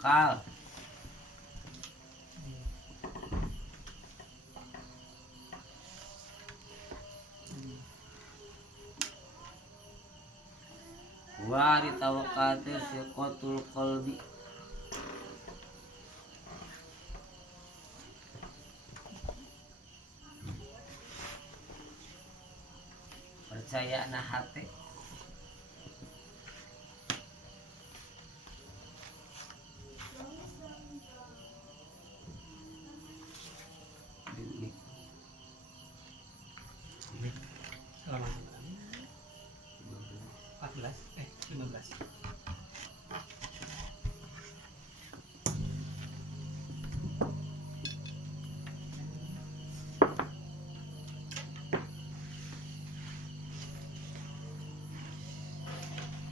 tawakal. Wa ari tawakal teh siqatul qalbi. Percaya na hati. Selama 15.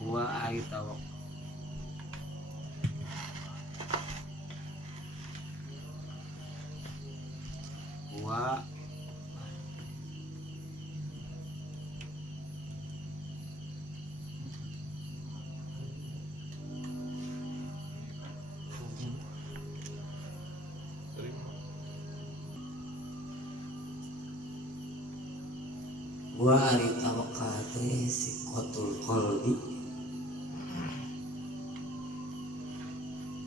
Wa ari tawakal. Wa ari tawakal teh siqatul qalbi.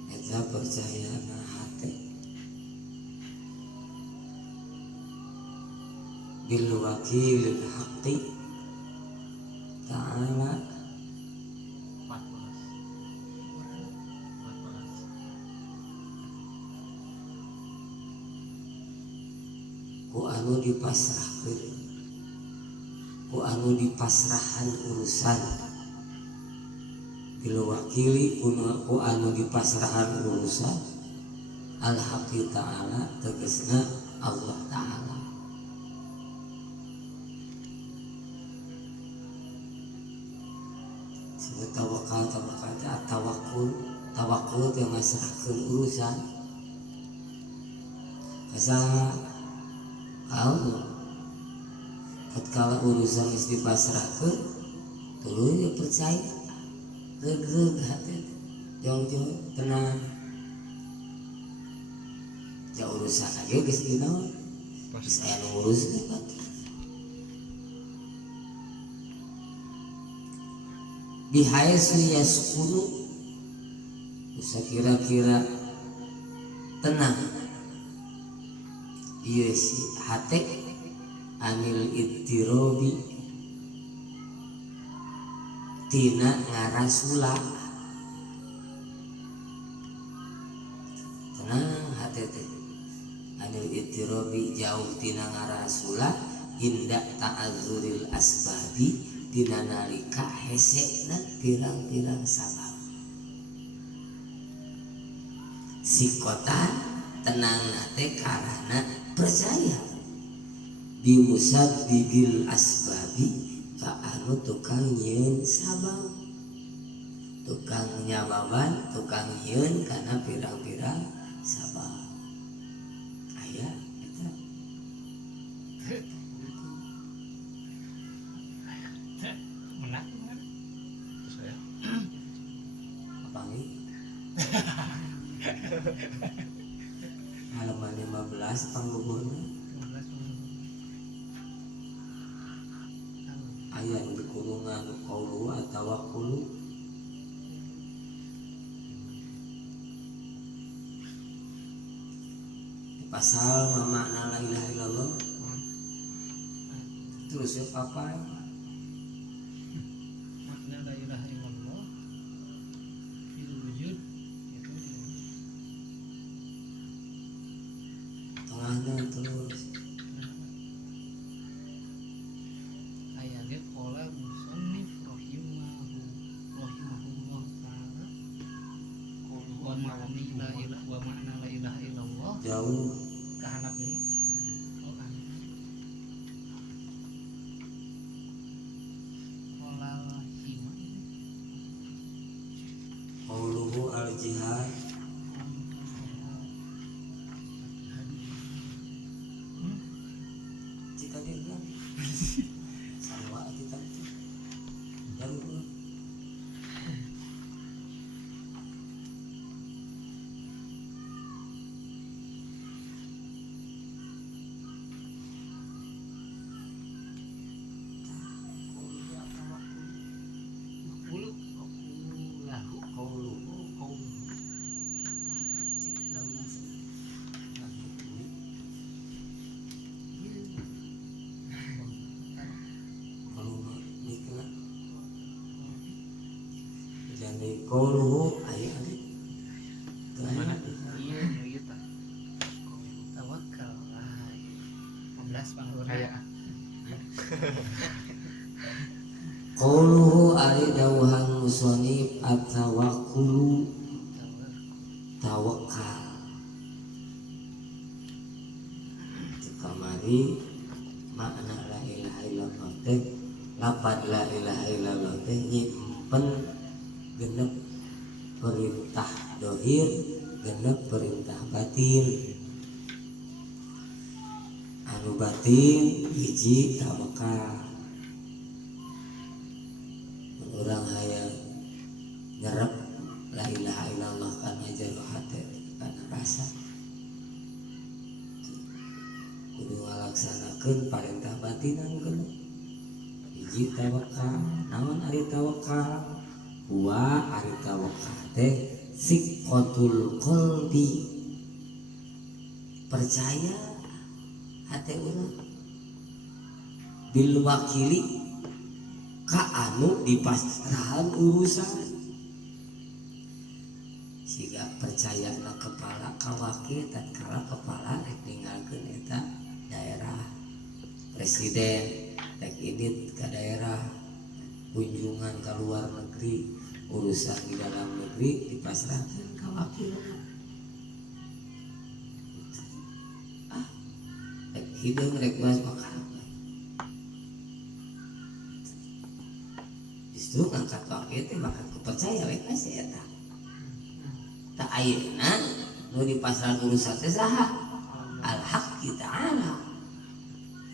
Eta percaya na hati. Bil wakilil haqqi ta'ala ku anu dipasrahkeun, ku anu dipasrahan urusan. Bil wakili ku anu dipasrahan urusan al haqqi ta'ala tegasna Allah ta'ala. Tawakal tawakul teh masrahkeun urusan kasa Allah. Tatkala urusan geus dipasrahkeun tuluy dia percaya, reug hati, jong tenang. Ja urusan aja geus dinaon geus aya nu nguruskeun batu. Bihaisu yaskunu bisa kira-kira tenang ieu si hate anil ittirobi tina ngarasula. Tenang hate teh anil ittirobi jauh tina ngarasula inda ta'adzuril asbabi dina nalika hesekna pirang-pirang sabab. Sikotan tenang nate karena percaya bimusabbibil asbabi ka anu tukang nyieun sabab, tukang nyababan, tukang nyieun kana pirang-pirang sabab. Aya eta Menang kan? Saya. apa nih? Halaman 15 panggugurna. Ayat di kurungan qaulu atawakkulu. Pasal makna la ilaha illallah. Terus ya papai. Makna la ilaha illallah fil wujud itu Tengahnya terus. ayatnya qala musannif rahimahullah ta'ala wa makna la ilaha illallah Jauh. kehanap ini qala hima Qauluhu al-jihad. Cita dia bilang sama kita itu baru Ari qauluhu aya ari. Mana? Iya, iya tah. Tawakal. 15 Bang Lur. Aya. Qauluhu ari dawuhan musannif at-tawakkulu tawakal. Kamari makna la ilaha illallah teh lapad la ilaha illallah teh nyimpen genep perintah dohir genep perintah batin. Anu batin hiji tawakal. Orang hayang nyerap la ilaha illallah kana jero hate kana rasa kudu ngalaksanakeun parentah batinan genep hiji tawakal. Naon ari tawakal? Wa ari tawakal teh siqatul qalbi, percaya hate urang bil wakili ka anu dipasrahan urusan. Siga percaya na kepala kawakil tatkala kepala rek ninggalkeun eta daerah presiden rek indit ka daerah kunjungan ke luar negeri urusan di dalam negeri dipasrahkan kawakil. Rek hideung rek baes makan justru ngangkat wakil teh bakal kepercaya we masih eta. Tak ayeuna nu dipasrahan urusan teh saha? Al-haq ta'ala.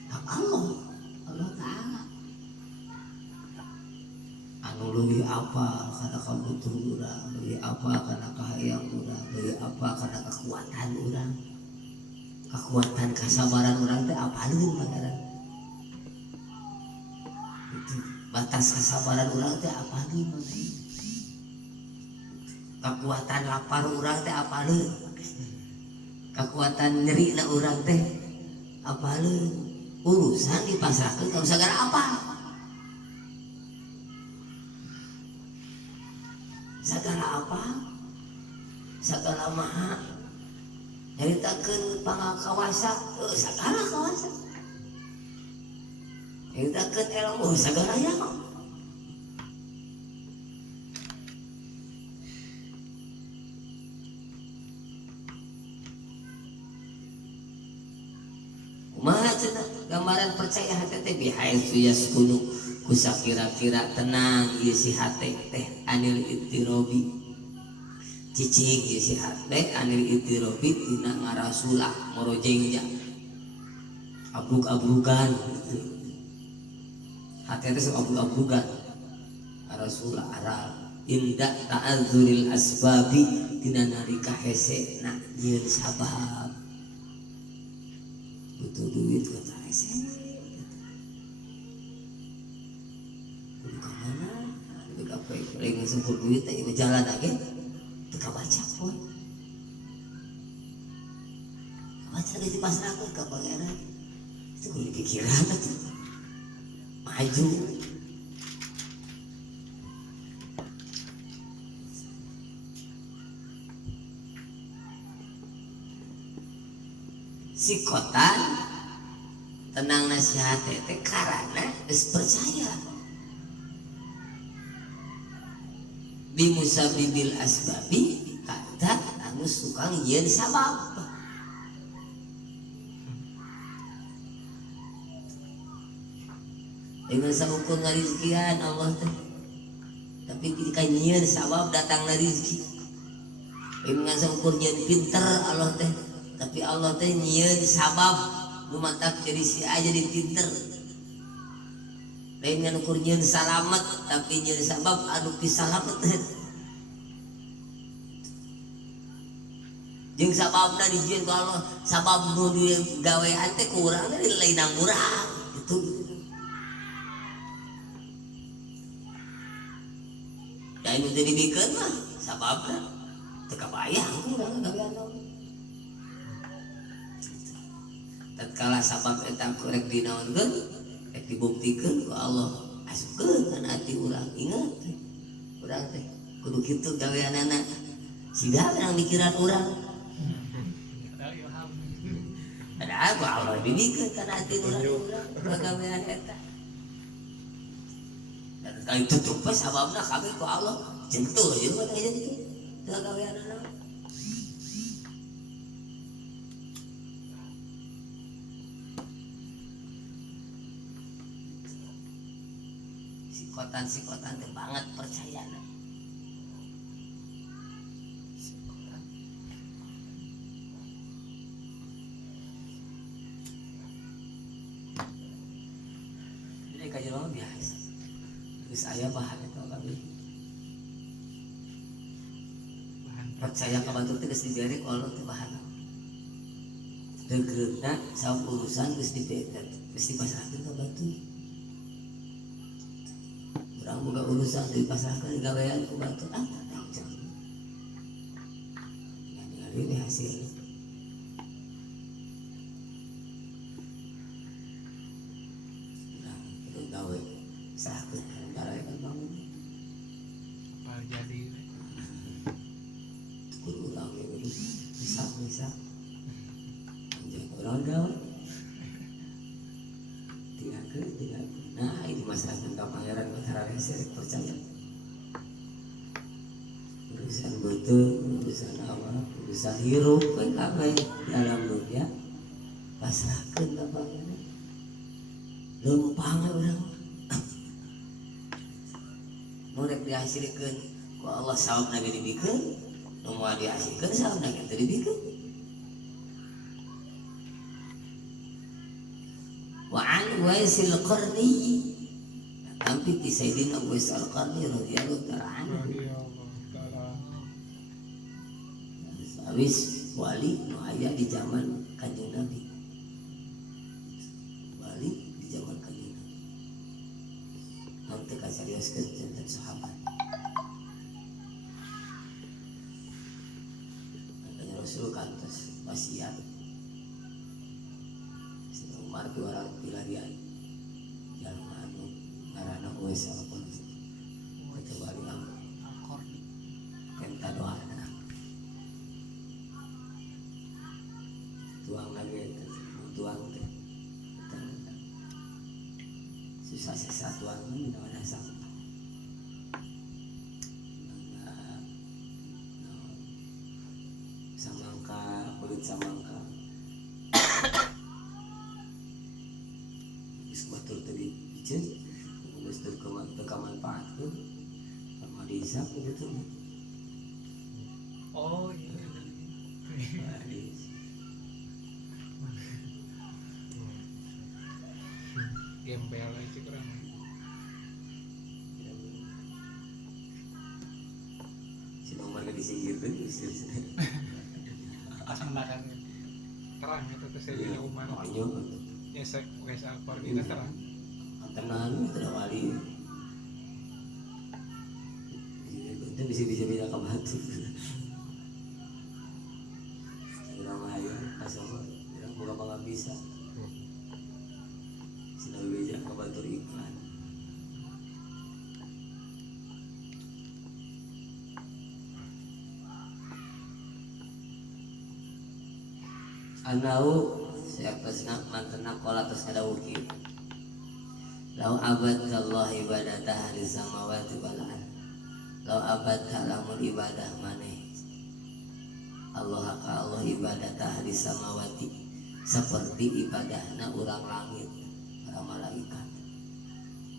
Hak Allah Ta'ala. Anu leuwih apa kana kabutuh urang, leuwih apa kana kahayang urang, leuwih apa kana kekuatan urang. Kekuatan kasabaran urang teh apaleun pagaran. Itu batas kesabaran orang teh apa nih? Kekuatan lapar orang teh apa nih? Kekuatan nyeri na orang teh apa nih? Urusan dipasrahkan ke segala apa? Segala apa? Segala maha. Nyaritakeun pangakawasa, segala kawasa. Nyaritakeun ilmu segala ilmu. Kumaha cenah gambaran percaya hati teh bihaitsu yaskunu kusakira-kira tenang ieu si hati teh anil ittirobi cicing ieu si hati anil ittirobi tina ngarasulah morojengja abrug-abrugan gitu. Hati teh sok abrug-abrugan ngarasulah aral inda ta'adzuril asbabi tina nalika hese na nyieun sabab butuh duit kata hese kudu ka mana kudu ka paling sempur duit teh jalan lagi teu kabaca poe kabaca geus dipasrahkeun ka pangeran itu kudu pikiran atuh maju sikotan tenang nasihat teh karana geus percaya bimusabibil asbabi kata anu sukang nyieun sabab. Dengan saukur ngarizkian Allah teh tapi ketika nyieun sabab datang rezeki. Dengan saukur nyieun pinter Allah teh tapi Allah teh nyieun sabab lumatak jadi si aja di pinter. Lain ngan ukur nyieun salamet tapi nyieun sabab anu pisalamet teh. Jeung sababna dijieun ku Allah, sabab nu digawean teh ku urang teh lainang urang gitu. Da anu teh dibikeun mah sababna teu kabayang ku urang gawean. Tatkala sabab eta rek dinaonkeun dibuktikan ku Allah asupkeun kana hati urang ingat urang teh kudu kitu gaweanana siga yang mikiran urang Ada ilham. ada apa Allah dibikeun kana hati urang gawean eta dan kali tutup pas sababna kabeh ku Allah centul ieu mah teh itu gaweanana sikotan teh banget percayana jadi kajian mah biasa geus aya bahan eta kabeh Bahan percaya ka batur teh geus dibere ku Allah teh bahan degreutna sauk urusan geus dipetet geus dipasrahkeun ka batur urang boga urusan dipasrahkeun gawean ku batur apa teh ini hasilnya nah itu gawe sahkeun negara kan bangun apa jadi kudu urang ge bisa anjeun urang gawe tinggalkeun nah ini masyarakat ka pangeran masyarakat rese percaya urusan betul urusan apa urusan hirup kan kabeh di alam dunia pasrahkeun ka pangeran lempang urang nu rek dihasilkeun ku Allah sawabna ge dibikeun nu moal dihasilkeun sawabna ge teu dibikeun wa an waisil qarni tapi ti sayyidina Uwais al-Qarni radhiyallahu ta'ala anhu awis wali nu aya di zaman Kanjeng Nabi wali di zaman Kanjeng Nabi nanti kasarioskeun tentang sahabat makanya Rasul kantos wasiat Umar 200 pilarian jalma anu ngaranna Uwais al-Qarni itu wali amr Al-Qarni. kenta doana tuang lagi tuang teh susah sisa tuang ini nama dasar samangka kulit samangka geus batur teu diceun geus teu kamanfaatkeun sama dihisap gitu Oh iya. Gembel aja kurang. si nomor ke disingkirkeun usir Asal makan terang itu kesedihan Umar. banyak Ya Uwais al-Qarni itu terang. tenan teu wali itu bisa beda ka batu urang mah aya kasoho urang boga pangabisa sina beja ka batur iklan anau siapasna mantena kola tos ngadawuki lau abadallah ibadatah di samawati wal ardh lau abadta lamun ibadah maneh Allah ka Allah ibadatah di samawati seperti ibadahna urang langit para malaikat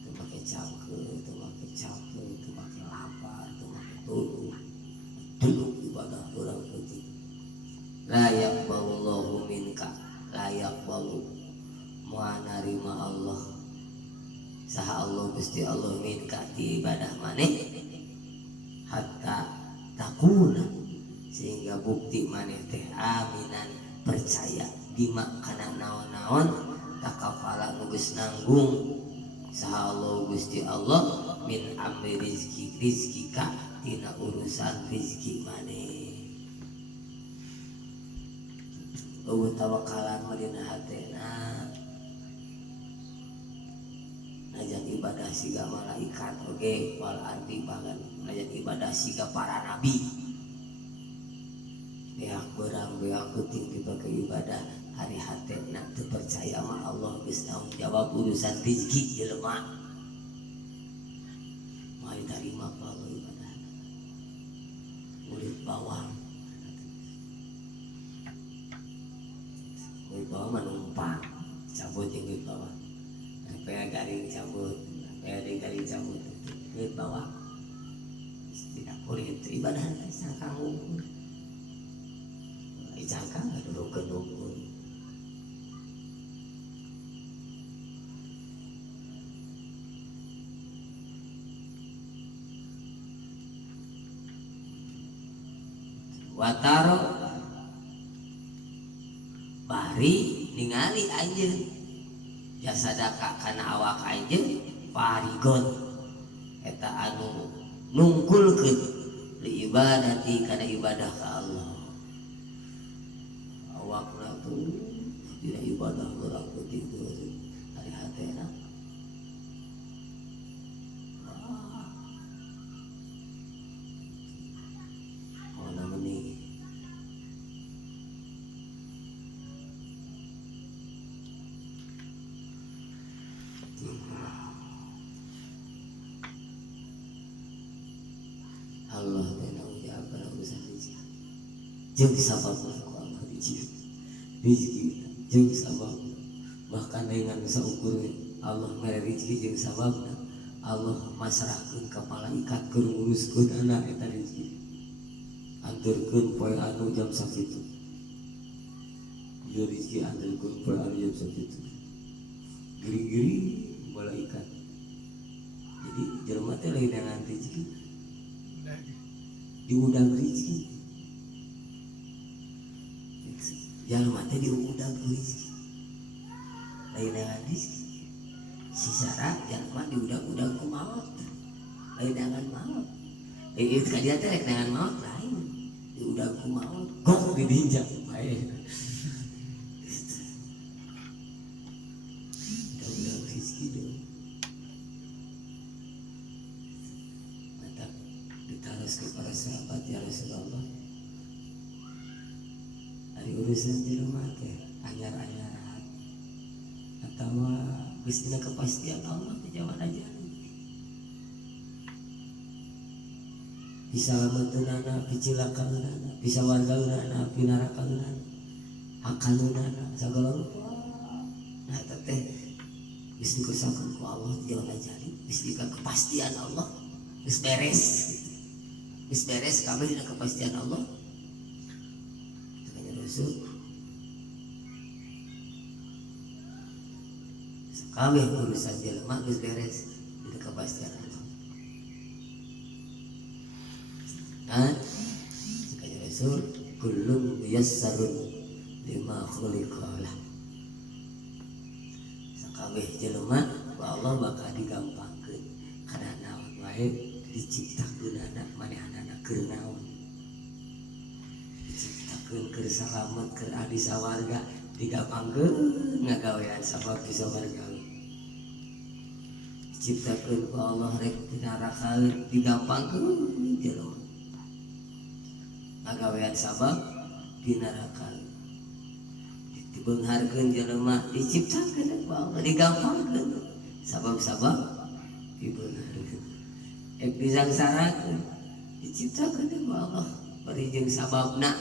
teu make cangkeun teu make capek teu make lapar teu make turu duduk ibadah urang putih layak balullahu minka layak balu moal narima Allah saha Allah Gusti Allah minka ti ibadah maneh hatta takuna sehingga bukti maneh teh aminan percaya bima kana naon-naon takafala nu geus nanggung saha Allah Gusti Allah min amri rizkika tina urusan rezeki maneh eueuh tawakalan mah dina hatena najan ibadah siga malaikat oge wal ardi bahkan najan ibadah siga para nabi beak berang beak kuting dipakai ibadah hari hati nak terpercaya sama Allah geus tanggung jawab urusan rezeki jelema mau diterima ku Allah ibadah murid bawang menumpang cabut yang di bawah sampai garing cabut sampai garing cabut di bawah tidak boleh itu ibadah sangka ngumpul sangka nggak dulu kedukun wataro bari ningali anjeun jasa daka kana awak anjeun parigon eta anu nungkulkeun li ibadati kana ibadah ka Allah awakna tuh dina ibadah urang putih tuh hari hatena mana meni Allah tanggung jawab pada urusan rezeki jeung sababna ku Allah rezeki jeung sabab bahkan dengan saukur Allah mere rezeki jeung sababna Allah masrahkeun ka malaikat keur nguruskeun anak eta rezeki anturkeun poe anu jam sakitu ieu rezeki anturkeun poe anu jam sakitu giri-giri malaikat jadi jelema teh lain dengan rezeki diundang rezeki jalma teh diundang rezeki lain dengan rezeki si syarat jalma diundang-undang ku maut lain dengan maut itu kadieu teh dengan maut lain diundang ku maut gong didinjak bae diundang rezeki dong ditaras kepada sahabat ya Rasulullah hari urusan jelema teh anyar-anyar atawa geus dina kepastian Allah teh jawan aja bisa lameunana picilakaunana bisa wargaunana pinarakaunana hakanunana sagala rupa nah eta teh geus dikusakeun ku Allah teh jawan aja geus dina kepastian Allah geus beres kabeh dina kepastian Allah tanya Rasul kabeh urusan jelema geus beres dina kepastian Allah nah tanya Rasul kullun muyassarun lima khuliqa lah sakabeh jelema ku Allah bakal digampangkeun kana naon wae diciptakeun anak manehanana keur naon diciptakeun keur salamet keur ahli sawarga digampangkeun ngagawean sabab bisa warga diciptakeun ku Allah rek tinarakaeun digampangkeun jelema ngagawean sabab dinarakaeun dibeungharkeun jelema diciptakeun ku Allah digampangkeun sabab-sabab dibeungharkeun disangsarakeun diciptakeun ku Allah bari jeung sababna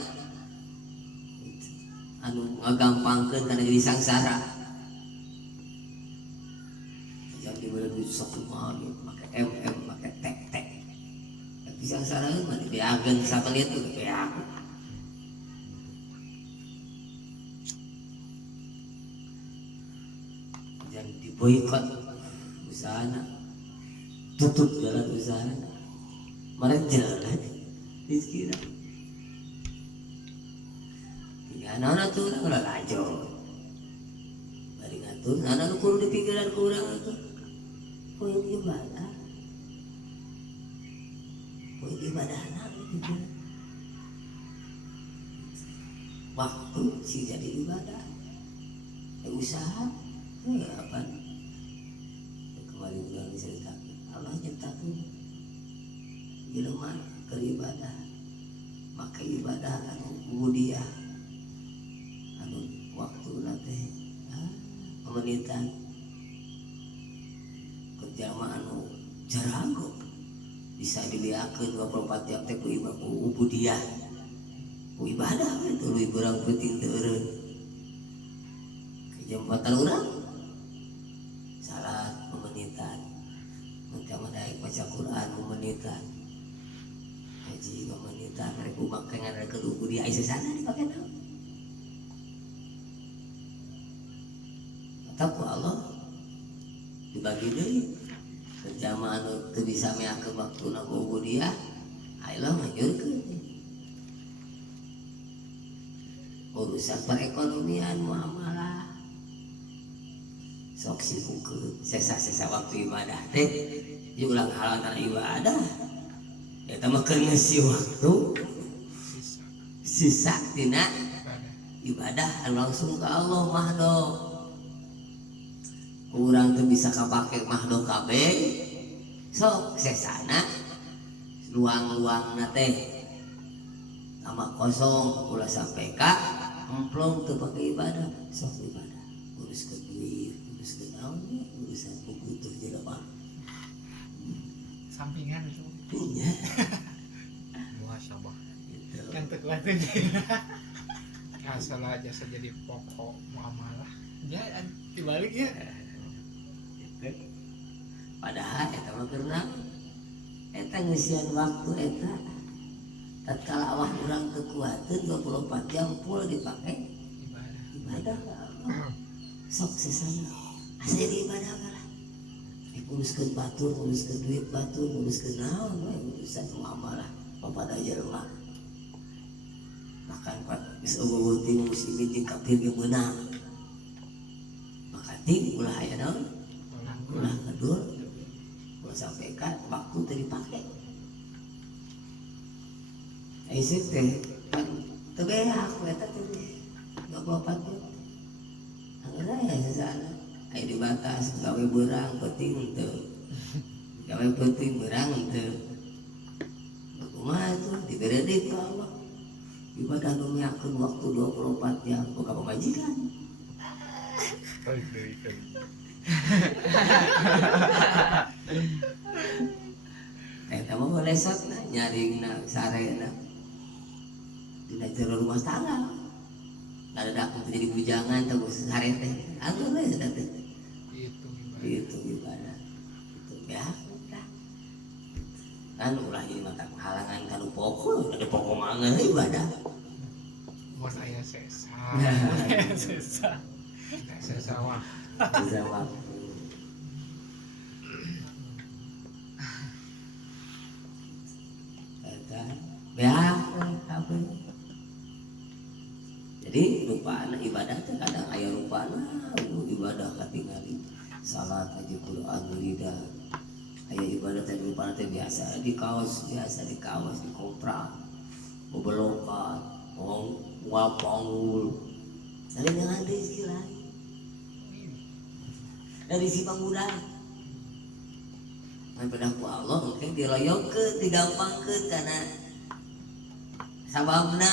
anu ngagampangkeun kana jadi sangsara yang dibeureun sakumaha make make tek disangsarakeun mah dibeakeun sakaliet tuh beak jangan diboikot usahana tutup jalan usaha merejel dikira tinggal anak tuh orang lanjut bari ngatur anak nu kudu dipikiran ku urang atuh poin ibadah anak dipikiran waktu si jadi ibadah usaha apa kemarin jelema keur ibadah maka ibadah anu budiah anu waktuna teh pemenitan kerja mah anu jarago bisa diliakeun 24 jam teh ku budiah ku ibadah we tuluy urang penting teu eureun kejempatan urang salat pemenitan mun daek baca Quran pemenitan haji pemenitan rek umak kengan rek kudu di aya sana dipake naon ataku Allah dibagi deui kerjama anu teu bisa meakeun waktuna ku budiah ayeuna manjurkeun urusan perekonomian muamalah sok sibukeun sesa-sesa waktu ibadah teh ulang halatan ibadah eta mah keur ngeusi waktu sisa tina ibadah langsung ke Allah mahdo urang teu bisa kapake mahdo kabeh sok sesana luang-luangna teh sama kosong ulah sampai ka emplong teu pake ibadah sok ibadah urus ke duit urus ke naon urusan buku teh jelema sampingan itu punya muhasabah gitu. kan tekuatin asal aja jadi pokok muamalah ya dibalik ya Gitu. Padahal eta mah keur naon eta ngeusian waktu eta tatkala awak urang teu kuateun 24 jam full dipake ibadah ibadah sok sesana asa jadi ibadah lah uruskeun batur uruskeun duit batur uruskeun naon we urusan muamalah papada jelema makan pat geus eueuh ting muslimin jeung kafir ge meunang maka ting ulah aya naon ulah ngedul ulah sampaikan waktu teu dipake isi teh kan teu beak eta teh 24 jam anggeuna ya sesana aya di batas gawe beurang penting teu gawe penting beurang teu kumaha tuh dibere ku Allah ibadah nu nyakeun waktu 24 jam boga pamajikan eta mah boleh sotna nyaringna sarena dina jero rumah tangga ngadadak jadi bujangan terus sare teh anggur we eta teh itu ibadah itu ya udah kan ulah jadi mata penghalangan kanu pokok ada pokok mangan ibadah mun aya sesa sesa wah jawab eta ya apa jadi rupana ibadah teh kadang aya rupana ibadah katingali salat aja Quran lidah aya ibadah teh rupana teh biasa di kaos di koprak bebelokan wapangul dari dengan rezeki lain dari si pemuda ngan pedah ku Allah mungkin diloyongkeun digampangkeun kana sababna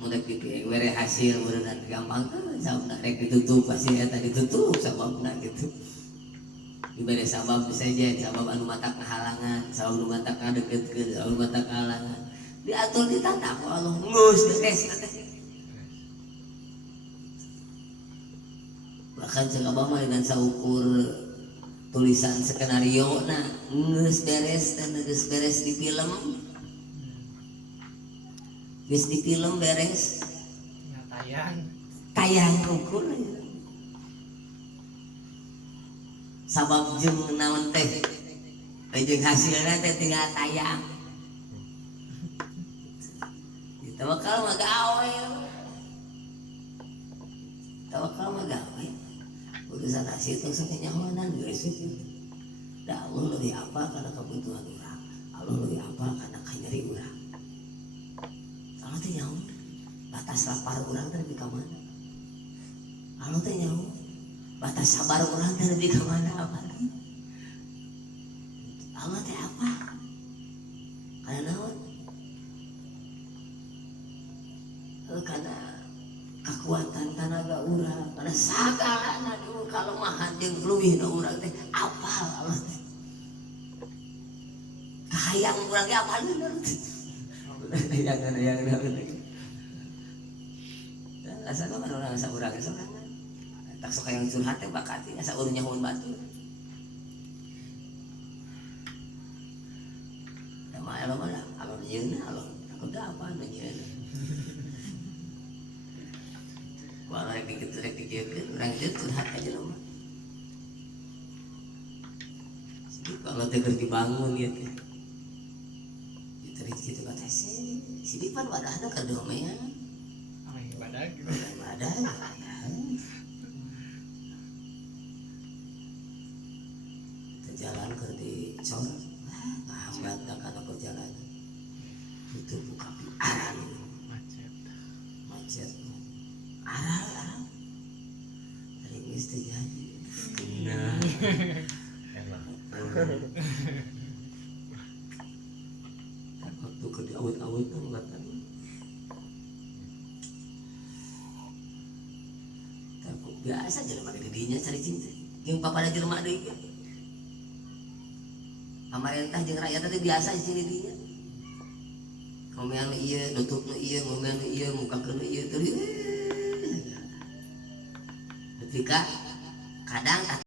mulai dipilih were hasil berenang digampangkeun sababna rek ditutup pasti eta ditutup sababna gitu diberi sabab bisa aja sabab anu matak halangan sabab anu matak ngadeukeutkeun sabab anu matak halangan diatur ditata ku Allah geus beres bahkan cek abah mah dengan saukur tulisan skenario na geus beres dan geus beres di film geus di film beres tayang ukur sabab jeung naon teh jeung hasilna teh tinggal tayang tawakal mah gawe tawakal mah gawe urusan hasil itu sekenyawanan guys itu dah Allah lebih apa karena kebutuhan orang Allah lebih apa karena kanyari orang Allah teh nyawa batas lapar orang teh lebih kemana Allah teh nyawa batas sabar orang teh lebih kemana apa Allah teh apa kekuatan tenaga urang karena sagalana dulu kalemahan jeung leuwihna urang teh apal Allah teh kahayang urang ge apal bener hayang asa kan urang asa urang sorangan tak sok hayang curhat teh bakat asa urang nyahoon batu sama elo mah alon nyeuna alon aku da apa nyeuna walau yang dikit-dikit orang itu curhat aja loh mah kalau tegur dibangun gitu diterit gitu kata si Dipan wadahnya kedomean badan gitu. badan kita jalan ke di cor ngambat karena perjalanan itu buka arah macet arah hari ini terjadi nah waktu ke diawet-awet tuh kata biasa jelema di dinya cari cinta yang papada jelema deui pamarentah jeung rakyat teh biasa ciri dinya ngomean ieu nutupna ieu ngomean ieu mukakeun ieu teh ketika kadang